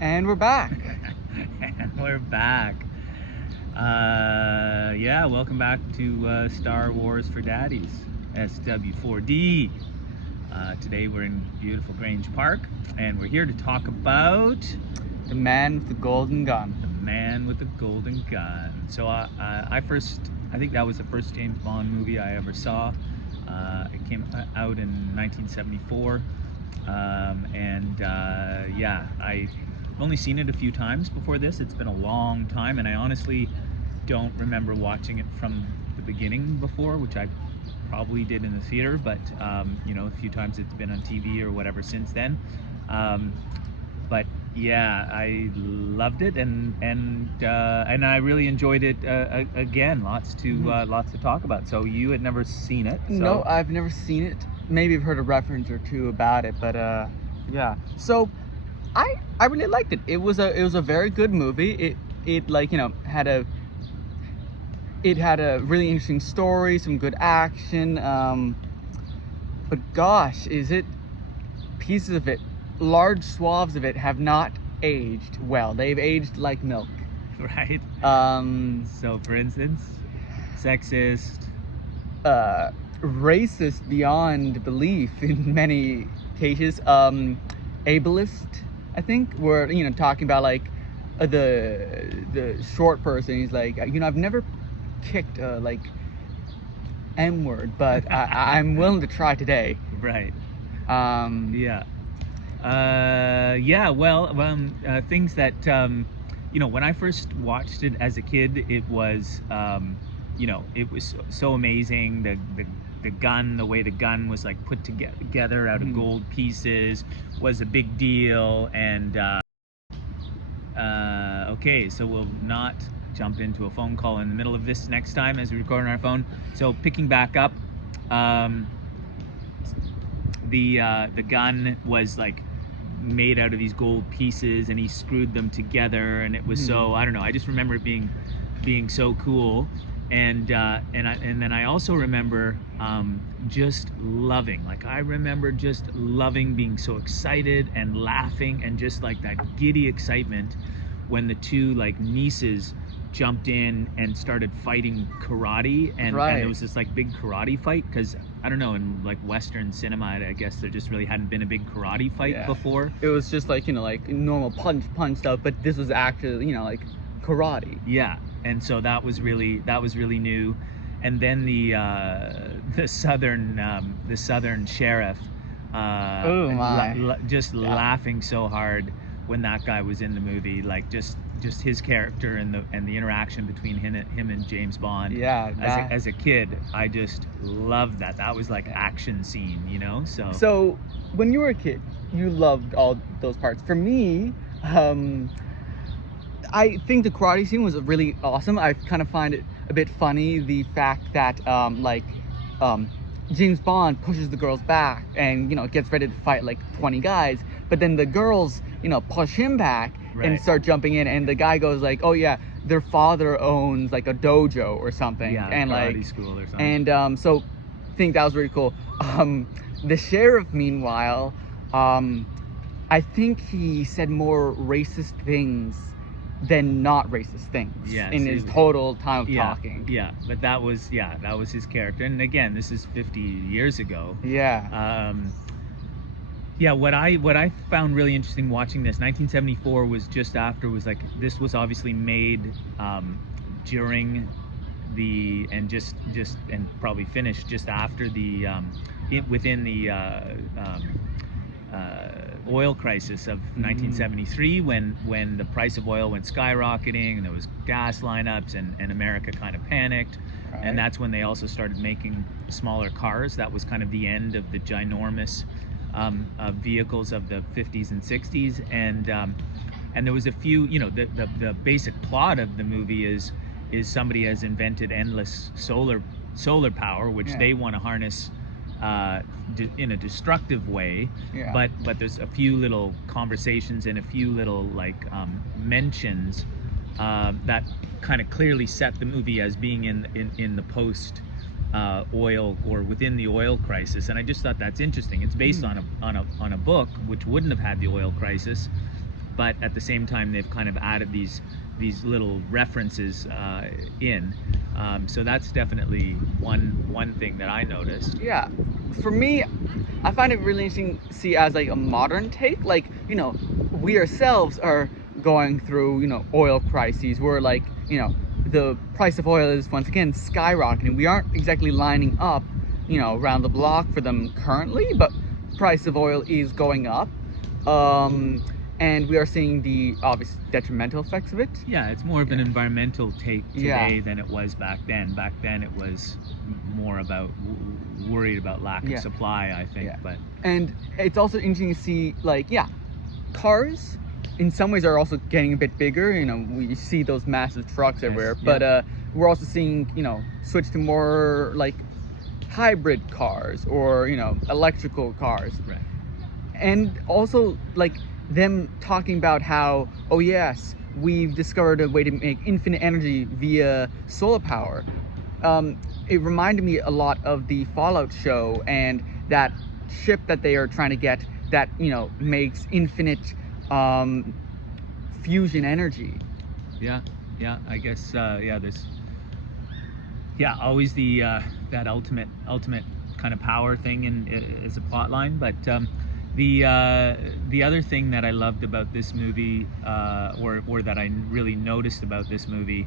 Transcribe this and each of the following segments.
And we're back. And we're back. Yeah, welcome back to Star Wars for Daddies, SW4D. Today we're in beautiful Grange Park, and we're here to talk about The Man with the Golden Gun. The Man with the Golden Gun. So I think that was the first James Bond movie I ever saw. It came out in 1974, yeah, I've only seen it a few times before this. It's been a long time, and I honestly don't remember watching it from the beginning before, which I probably did in the theater, but you know, a few times it's been on TV or whatever since then. But yeah, I loved it, and I really enjoyed it. Again, lots to talk about. So you had never seen it? So. No, I've never seen it. Maybe I've heard a reference or two about it, but yeah. So I really liked it. It was a very good movie. It like, you know, had a really interesting story, some good action. But gosh, pieces of it, large swaths of it have not aged well. They've aged like milk. Right. So for instance, sexist, racist beyond belief in many cases, ableist, I think. We're, you know, talking about like the short person. He's like, you know, I've never kicked like M-word, but I'm willing to try today. Right. Yeah. Yeah, well, things that, you know, when I first watched it as a kid, it was, you know, it was so amazing. The gun, the way the gun was like put together out of gold pieces was a big deal. And, okay, so we'll not jump into a phone call in the middle of this next time as we record on our phone. So picking back up, the gun was like made out of these gold pieces, and he screwed them together, and it was so, I don't know, I just remember it being so cool. And then I also remember just loving, like I remember just loving being so excited and laughing and just like that giddy excitement when the two like nieces jumped in and started fighting karate, and there was this like big karate fight, because I don't know, in like Western cinema, I guess there just really hadn't been a big karate fight before. It was just like, you know, like normal punch stuff, but this was actually, you know, like karate. Yeah, and so that was really new. And then the southern sheriff, just laughing so hard when that guy was in the movie, like just his character and the interaction between him and James Bond. Yeah. As a kid, I just loved that. That was like action scene, you know. So when you were a kid, you loved all those parts. For me, I think the karate scene was really awesome. I kind of find it a bit funny, the fact that James Bond pushes the girls back and, you know, gets ready to fight like 20 guys, but then the girls, you know, push him back and start jumping in, and the guy goes like, oh yeah, their father owns like a dojo or something, and karate like school or something. And so I think that was really cool. The sheriff, meanwhile, I think he said more racist things than not racist things in his total time of talking. Yeah, but that was his character. And again, this is 50 years ago. Yeah. Yeah, what I found really interesting watching this, 1974 was just after, this was obviously made during the, and probably finished just after the within the oil crisis of 1973, when the price of oil went skyrocketing and there was gas lineups, and America kind of panicked. And that's when they also started making smaller cars. That was kind of the end of the ginormous vehicles of the 50s and 60s, and there was a few, you know, the basic plot of the movie is somebody has invented endless solar power, which they want to harness in a destructive way. But there's a few little conversations and a few little like mentions that kind of clearly set the movie as being in the post oil, or within the oil crisis. And I just thought that's interesting. It's based on a book which wouldn't have had the oil crisis, but at the same time they've kind of added these little references in. So that's definitely one thing that I noticed. Yeah, for me, I find it really interesting to see as like a modern take. Like, you know, we ourselves are going through, you know, oil crises. We're like, you know, the price of oil is once again skyrocketing. We aren't exactly lining up, you know, around the block for them currently, but price of oil is going up. And we are seeing the obvious detrimental effects of it. Yeah, it's more of an environmental take today Yeah. than it was back then. Back then it was more about worried about lack of supply, I think. Yeah. But and it's also interesting to see, like, yeah, cars in some ways are also getting a bit bigger. You know, we see those massive trucks everywhere, but we're also seeing, you know, switch to more like hybrid cars or, you know, electrical cars. Right. And also like them talking about how, oh yes, we've discovered a way to make infinite energy via solar power. It reminded me a lot of the Fallout show and that ship that they are trying to get that, you know, makes infinite fusion energy. Yeah, I guess there's always the that ultimate kind of power thing as a plot line. But the other thing that I loved about this movie, or that I really noticed about this movie,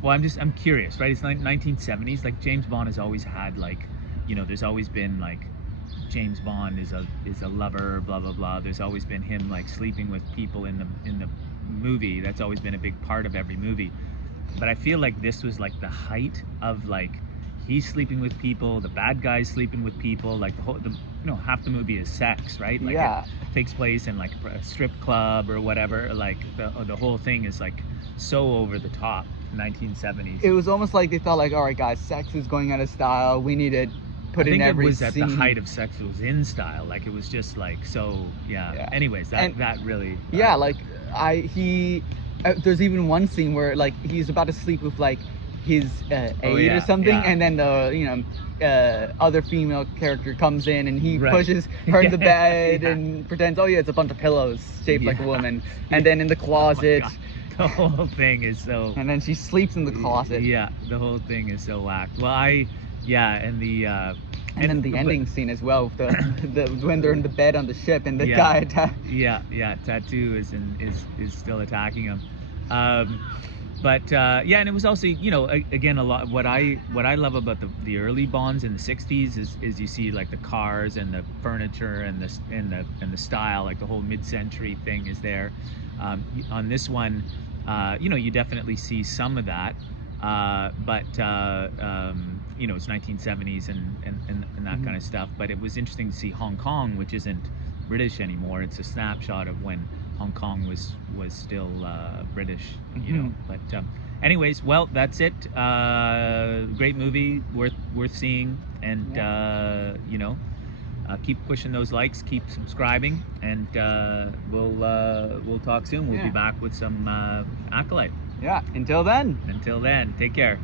well, I'm curious, right? It's like 1970s. Like James Bond has always had, like, you know, there's always been like James Bond is a lover, blah blah blah. There's always been him like sleeping with people in the movie. That's always been a big part of every movie. But I feel like this was like the height of, like, he's sleeping with people, the bad guy's sleeping with people, like you know, half the movie is sex, right? Like it takes place in like a strip club or whatever. Like the whole thing is like so over the top, 1970s. It was almost like they thought, like, all right guys, sex is going out of style, we need to put in every scene. I think it was at the height of sex, it was in style. Like it was just like, so anyways, that really like there's even one scene where like he's about to sleep with like his aide or something, and then the, you know, other female character comes in and he pushes her in the bed and pretends, oh yeah, it's a bunch of pillows shaped like a woman, and then in the closet, the whole thing is so, and then she sleeps in the closet. Yeah, the whole thing is so whacked. Well, and then the ending scene as well, with the when they're in the bed on the ship and the guy attack. Tattoo is still attacking him. And it was also, you know, again, a lot what I love about the early Bonds in the 60s is you see like the cars and the furniture and the style, like the whole mid-century thing is there. On this one, you know, you definitely see some of that, you know, it's 1970s and that kind of stuff. But it was interesting to see Hong Kong, which isn't British anymore. It's a snapshot of when Hong Kong was still British, you know. But anyways, well, that's it. Great movie, worth seeing, and you know, keep pushing those likes, keep subscribing, and we'll talk soon. We'll be back with some Acolyte. Until then, take care.